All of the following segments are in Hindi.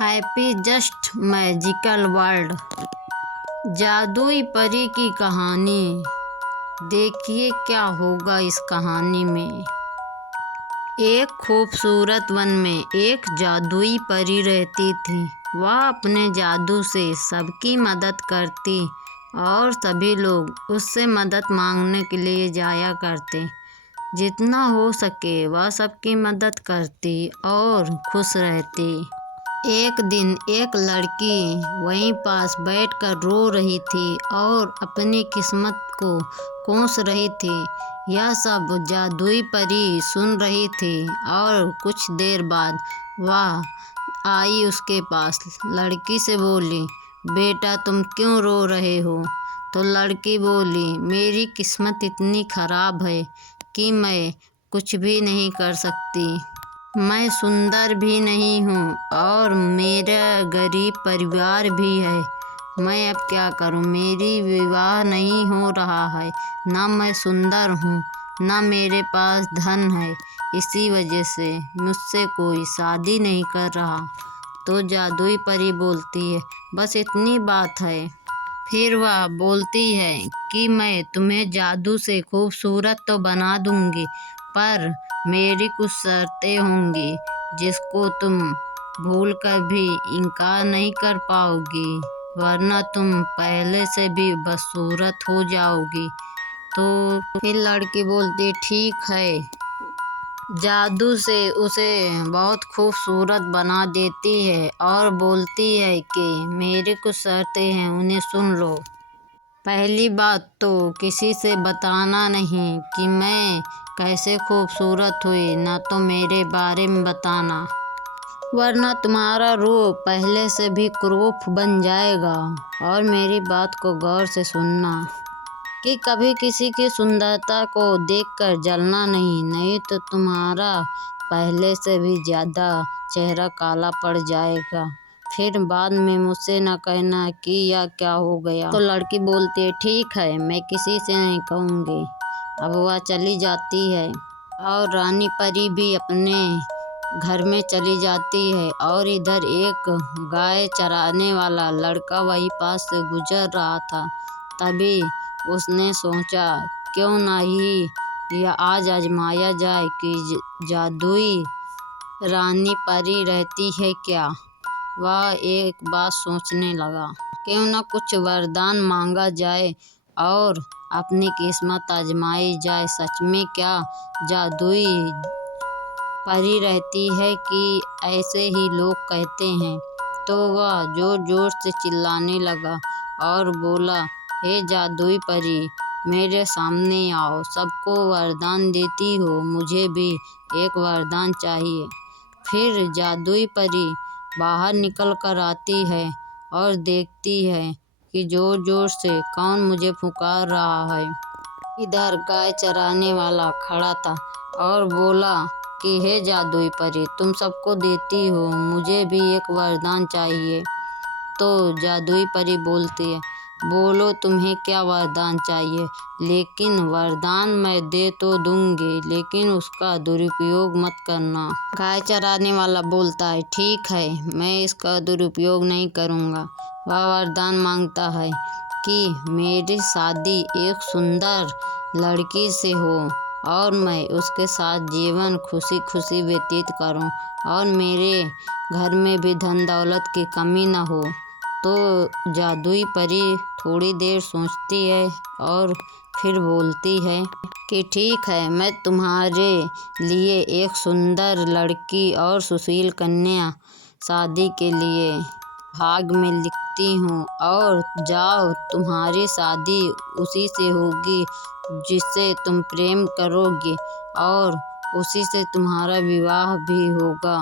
Happy just magical world. जादुई परी की कहानी। देखिए क्या होगा इस कहानी में। एक खूबसूरत वन में एक जादुई परी रहती थी। वह अपने जादू से सबकी मदद करती और सभी लोग उससे मदद मांगने के लिए जाया करते। जितना हो सके वह सबकी मदद करती और खुश रहती। एक दिन एक लड़की वहीं पास बैठकर रो रही थी और अपनी किस्मत को कोस रही थी। यह सब जादुई परी सुन रही थी और कुछ देर बाद वह आई उसके पास। लड़की से बोली, बेटा तुम क्यों रो रहे हो? तो लड़की बोली, मेरी किस्मत इतनी खराब है कि मैं कुछ भी नहीं कर सकती। मैं सुंदर भी नहीं हूँ और मेरा गरीब परिवार भी है। मैं अब क्या करूँ? मेरी विवाह नहीं हो रहा है। ना मैं सुंदर हूँ, ना मेरे पास धन है। इसी वजह से मुझसे कोई शादी नहीं कर रहा। तो जादुई परी बोलती है, बस इतनी बात है। फिर वह बोलती है कि मैं तुम्हें जादू से खूबसूरत तो बना दूंगी, पर मेरी कुछ शर्तें होंगी जिसको तुम भूल कर भी इनकार नहीं कर पाओगी, वरना तुम पहले से भी बदसूरत हो जाओगी। तो फिर लड़की बोलती, ठीक है। जादू से उसे बहुत खूबसूरत बना देती है और बोलती है कि मेरी कुछ शर्तें हैं, उन्हें सुन लो। पहली बात तो किसी से बताना नहीं कि मैं कैसे खूबसूरत हुई, ना तो मेरे बारे में बताना, वरना तुम्हारा रूप पहले से भी क्रूप बन जाएगा। और मेरी बात को गौर से सुनना कि कभी किसी की सुंदरता को देखकर जलना नहीं तो तुम्हारा पहले से भी ज़्यादा चेहरा काला पड़ जाएगा। फिर बाद में मुझसे न कहना कि यह क्या हो गया। तो लड़की बोलती है, ठीक है, मैं किसी से नहीं कहूँगी। अब वह चली जाती है और रानी परी भी अपने घर में चली जाती है। और इधर एक गाय चराने वाला लड़का वही पास से गुजर रहा था। तभी उसने सोचा, क्यों ना ही यह आज आजमाया जाए कि जादुई रानी परी रहती है क्या। वह एक बात सोचने लगा, क्यों ना कुछ वरदान मांगा जाए और अपनी किस्मत आजमाई जाए। सच में क्या जादुई परी रहती है कि ऐसे ही लोग कहते हैं? तो वह जोर जोर से चिल्लाने लगा और बोला, हे जादुई परी, मेरे सामने आओ। सबको वरदान देती हो, मुझे भी एक वरदान चाहिए। फिर जादुई परी बाहर निकल कर आती है और देखती है कि जोर जोर से कौन मुझे पुकार रहा है। इधर गाय चराने वाला खड़ा था और बोला कि हे जादुई परी, तुम सबको देती हो, मुझे भी एक वरदान चाहिए। तो जादुई परी बोलती है, बोलो तुम्हें क्या वरदान चाहिए, लेकिन वरदान मैं दे तो दूंगी, लेकिन उसका दुरुपयोग मत करना। गाय चराने वाला बोलता है, ठीक है, मैं इसका दुरुपयोग नहीं करूँगा। वह वरदान मांगता है कि मेरी शादी एक सुंदर लड़की से हो और मैं उसके साथ जीवन खुशी खुशी व्यतीत करूं और मेरे घर में भी धन दौलत की कमी न हो। तो जादुई परी थोड़ी देर सोचती है और फिर बोलती है कि ठीक है, मैं तुम्हारे लिए एक सुंदर लड़की और सुशील कन्या शादी के लिए भाग में लिखती हूँ, और जाओ, तुम्हारी शादी उसी से होगी जिससे तुम प्रेम करोगे और उसी से तुम्हारा विवाह भी होगा।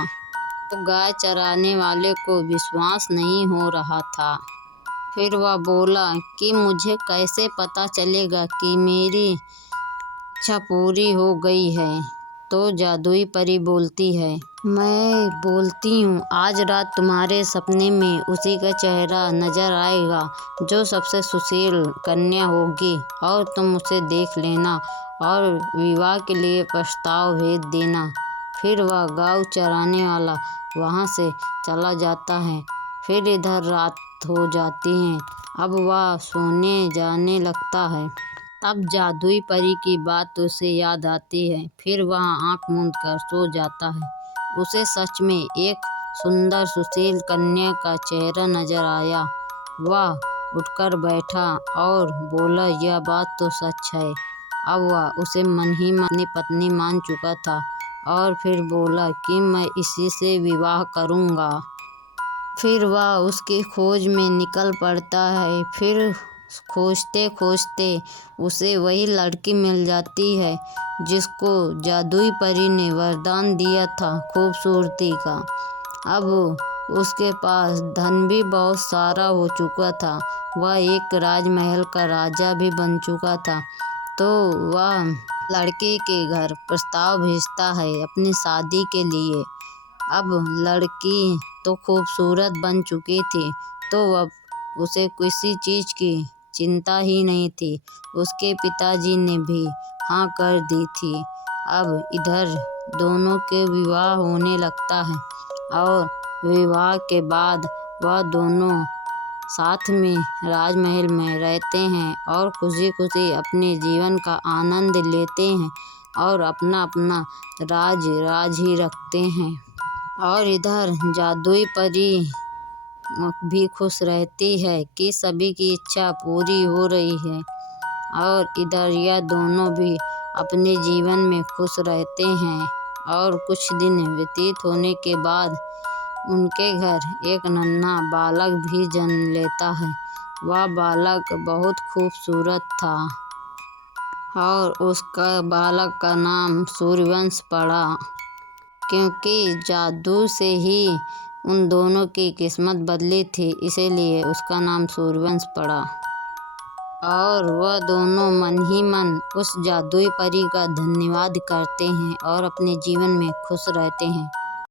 तो गाय चराने वाले को विश्वास नहीं हो रहा था। फिर वह बोला कि मुझे कैसे पता चलेगा कि मेरी इच्छा पूरी हो गई है। तो जादुई परी बोलती है, मैं बोलती हूँ, आज रात तुम्हारे सपने में उसी का चेहरा नजर आएगा जो सबसे सुशील कन्या होगी, और तुम उसे देख लेना और विवाह के लिए प्रस्ताव भेज देना। फिर वह गौ चराने वाला वहाँ से चला जाता है। फिर इधर रात हो जाती है। अब वह सोने जाने लगता है। तब जादुई परी की बात उसे याद आती है। फिर वह आँख मूंद कर सो जाता है। उसे सच में एक सुंदर सुशील कन्या का चेहरा नजर आया। वह उठकर बैठा और बोला, यह बात तो सच है। अब वह उसे मन ही मन अपनी पत्नी मान चुका था और फिर बोला कि मैं इसी से विवाह करूँगा। फिर वह उसकी खोज में निकल पड़ता है। फिर खोजते खोजते उसे वही लड़की मिल जाती है जिसको जादुई परी ने वरदान दिया था खूबसूरती का। अब उसके पास धन भी बहुत सारा हो चुका था। वह एक राजमहल का राजा भी बन चुका था। तो वह लड़की के घर प्रस्ताव भेजता है अपनी शादी के लिए। अब लड़की तो खूबसूरत बन चुकी थी, तो अब उसे किसी चीज़ की चिंता ही नहीं थी। उसके पिताजी ने भी हाँ कर दी थी। अब इधर दोनों के विवाह होने लगता है और विवाह के बाद वह दोनों साथ में राजमहल में रहते हैं और खुशी खुशी अपने जीवन का आनंद लेते हैं और अपना अपना राज ही रखते हैं। और इधर जादुई परी भी खुश रहती है कि सभी की इच्छा पूरी हो रही है। और इधर यह दोनों भी अपने जीवन में खुश रहते हैं। और कुछ दिन व्यतीत होने के बाद उनके घर एक नन्हा बालक भी जन्म लेता है। वह बालक बहुत खूबसूरत था और उसका बालक का नाम सूर्यवंश पड़ा, क्योंकि जादू से ही उन दोनों की किस्मत बदली थी, इसीलिए उसका नाम सूर्यवंश पड़ा। और वह दोनों मन ही मन उस जादुई परी का धन्यवाद करते हैं और अपने जीवन में खुश रहते हैं।